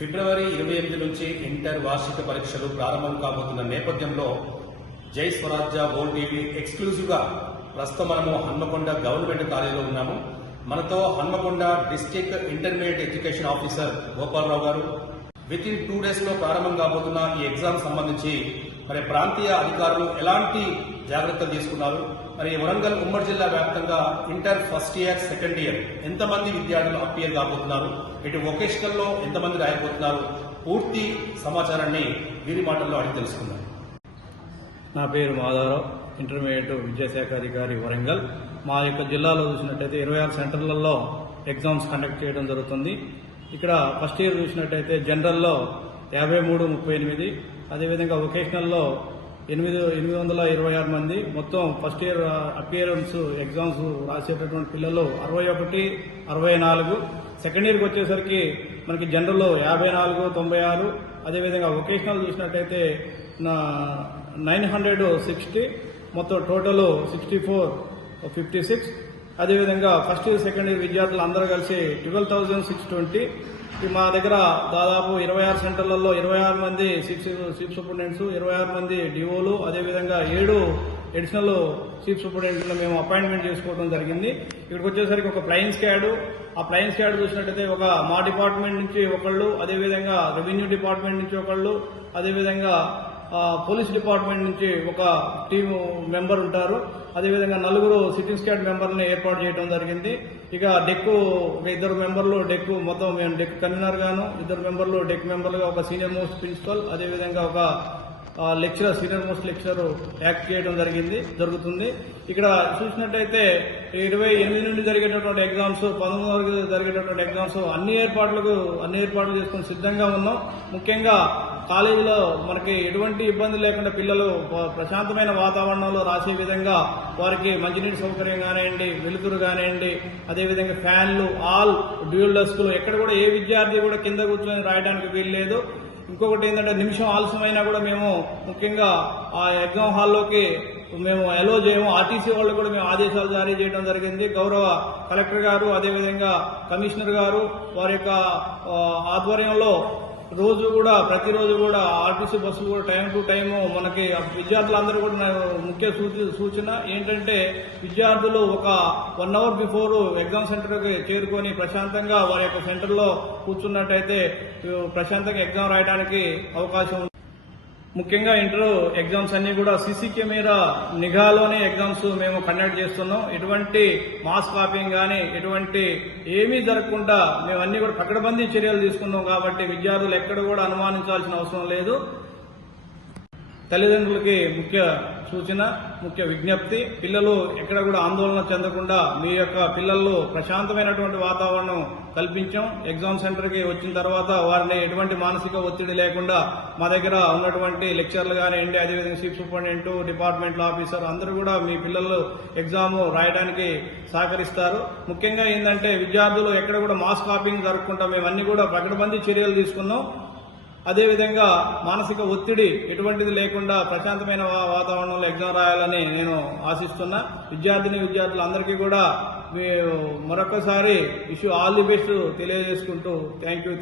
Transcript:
ఫిబ్రవరి 28 నుంచి ఇంటర్ వార్షిక పరీక్షలు ప్రారంభం కాబోతున్న నేపథ్యంలో జై స్వరాజ్య వరల్డ్ టీవీ ఎక్స్క్లూజివ్ గా ప్రస్తుతం మనము హన్మకొండ గవర్నమెంట్ కాలేజీలో ఉన్నాము. మనతో Hanamkonda district intermediate education officer Gopalarao గారు విత్ ఇన్ 2 days లో ప్రారంభం కాబోతున్న ఈ ఎగ్జామ్ సంబంధించి మరి ప్రాంతీయ అధికారులు ఎలాంటి జాగ్రత్తలు తీసుకున్నారు, మరి వరంగల్ ఉమ్మడి జిల్లా వ్యాప్తంగా inter first year second year ఎంతమంది విద్యార్థులు అపియర్ కాబోతున్నారు, ఇటు వొకేషనల్ లో ఎంతమంది రాయబోతున్నారు, పూర్తి సమాచారాన్ని వీరి మాటల్లో అడిగి తెలుసుకుందాం. నా పేరు మాధవరావు, ఇంటర్మీడియట్ విద్యాశాఖ అధికారి వరంగల్. మా యొక్క జిల్లాలో చూసినట్టయితే 26 సెంటర్లలో ఎగ్జామ్స్ కండక్ట్ చేయడం జరుగుతుంది. ఇక్కడ ఫస్ట్ ఇయర్ చూసినట్టయితే జనరల్లో 5338, అదేవిధంగా వొకేషనల్లో 826 మంది, మొత్తం ఫస్ట్ ఇయర్ అపియరెన్స్ ఎగ్జామ్స్ రాసేటటువంటి పిల్లలు 61, 64. సెకండ్ ఇయర్కి వచ్చేసరికి మనకి జనరల్లో 54, 96, అదేవిధంగా వొకేషనల్ చూసినట్టయితే 960, మొత్తం టోటల్ 64, 56. అదేవిధంగా ఫస్ట్ ఇయర్ సెకండ్ ఇయర్ విద్యార్థులు అందరూ కలిసి 12,620. మా దగ్గర దాదాపు 26 సెంటర్లలో 26 మంది చీఫ్ సూపరింటెండెంట్స్, 26 మంది డిఓలు, అదేవిధంగా 7 అడిషనల్ చీఫ్ సూపరింటెండెంట్లు మేము అపాయింట్మెంట్ చేసుకోవడం జరిగింది. ఇక్కడికి వచ్చేసరికి ఒక ఫ్లయింగ్ స్క్వాడ్, ఆ ఫ్లయింగ్ స్క్వాడ్ చూసినట్టయితే ఒక మా డిపార్ట్మెంట్ నుంచి ఒకళ్ళు, అదేవిధంగా రెవెన్యూ డిపార్ట్మెంట్ నుంచి ఒకళ్ళు, అదేవిధంగా పోలీస్ డిపార్ట్మెంట్ నుంచి ఒక టీమ్ మెంబర్ ఉంటారు. అదేవిధంగా 4 సిట్టింగ్ స్క్వాడ్ మెంబర్ని ఏర్పాటు చేయడం జరిగింది. ఇక డెక్ ఒక 2 మెంబర్లు, డెక్ మొత్తం మేము డెక్ కన్వీనర్ గాను, 2 మెంబర్లు డెక్ మెంబర్లుగా ఒక సీనియర్ మోస్ట్ ప్రిన్సిపల్, అదేవిధంగా ఒక lecturer, senior most lecturer act చేయడం జరుగుతుంది. ఇక్కడ చూసినట్టయితే 28 నుండి జరిగేటటువంటి ఎగ్జామ్స్, 19 వరకు జరిగేటటువంటి ఎగ్జామ్స్ అన్ని ఏర్పాట్లు చేసుకుని సిద్ధంగా ఉన్నాం. ముఖ్యంగా కాలేజీలో మనకి ఎటువంటి ఇబ్బంది లేకుండా పిల్లలు ప్రశాంతమైన వాతావరణంలో రాసే విధంగా వారికి మంచినీటి సౌకర్యం కానివ్వండి, వెలుతురు కానివ్వండి, అదేవిధంగా ఫ్యాన్లు, ఆల్ డ్యూయల్ డెస్క్లు, ఎక్కడ కూడా ఏ విద్యార్థి కూడా కింద కూర్చొని రాయడానికి వీలు లేదు. ఇంకొకటి ఏంటంటే నిమిషం ఆలస్యమైనా కూడా మేము ముఖ్యంగా ఆ ఎగ్జామ్ హాల్లోకి మేము అలో చేయము. ఆర్టీసీ వాళ్ళు కూడా మేము ఆదేశాలు జారీ చేయడం జరిగింది. గౌరవ కలెక్టర్ గారు, అదేవిధంగా కమిషనర్ గారు వారి యొక్క ఆధ్వర్యంలో ప్రతిరోజు కూడా ఆర్టీసీ బస్సులు కూడా టైం టు టైము మనకి విద్యార్థులందరూ కూడా ముఖ్య సూచన ఏంటంటే విద్యార్థులు ఒక 1 hour బిఫోర్ ఎగ్జామ్ సెంటర్కి చేరుకొని ప్రశాంతంగా వారి యొక్క సెంటర్లో కూర్చున్నట్టయితే ప్రశాంతంగా ఎగ్జామ్ రాయడానికి అవకాశం ఉంది. ముఖ్యంగా ఇంటర్ ఎగ్జామ్స్ అన్ని కూడా సీసీ కెమెరా నిఘాలోనే ఎగ్జామ్స్ మేము కండక్ట్ చేస్తున్నాం. ఎటువంటి మాస్ కాపింగ్ కానీ ఎటువంటి ఏమీ జరగకుండా మేము అన్ని కూడా పకడ్బందీ చర్యలు తీసుకున్నాం. కాబట్టి విద్యార్థులు ఎక్కడ కూడా అనుమానించాల్సిన అవసరం లేదు. తల్లిదండ్రులకి ముఖ్య సూచన, ముఖ్య విజ్ఞప్తి, పిల్లలు ఎక్కడ కూడా ఆందోళన చెందకుండా మీ యొక్క పిల్లల్లో ప్రశాంతమైనటువంటి వాతావరణం కల్పించాం. ఎగ్జామ్ సెంటర్కి వచ్చిన తర్వాత వారిని ఎటువంటి మానసిక ఒత్తిడి లేకుండా మా దగ్గర ఉన్నటువంటి లెక్చర్లు కానివ్వండి, అదేవిధంగా చీఫ్ సూపరింటెండెంట్, డిపార్ట్మెంటల్ ఆఫీసర్ అందరూ కూడా మీ పిల్లలు ఎగ్జామ్ రాయడానికి సహకరిస్తారు. ముఖ్యంగా ఏంటంటే విద్యార్థులు ఎక్కడ కూడా మాస్ కాపింగ్ జరగకుండా మేము అన్ని కూడా పకడ్బందీ చర్యలు తీసుకున్నాం. అదేవిధంగా మానసిక ఒత్తిడి ఎటువంటిది లేకుండా ప్రశాంతమైన వాతావరణంలో ఎగ్జామ్ రాయాలని నేను ఆశిస్తున్నా. విద్యార్థులందరికీ కూడా మరొకసారి ఆల్ ది బెస్ట్ తెలియజేసుకుంటూ థ్యాంక్ యూ.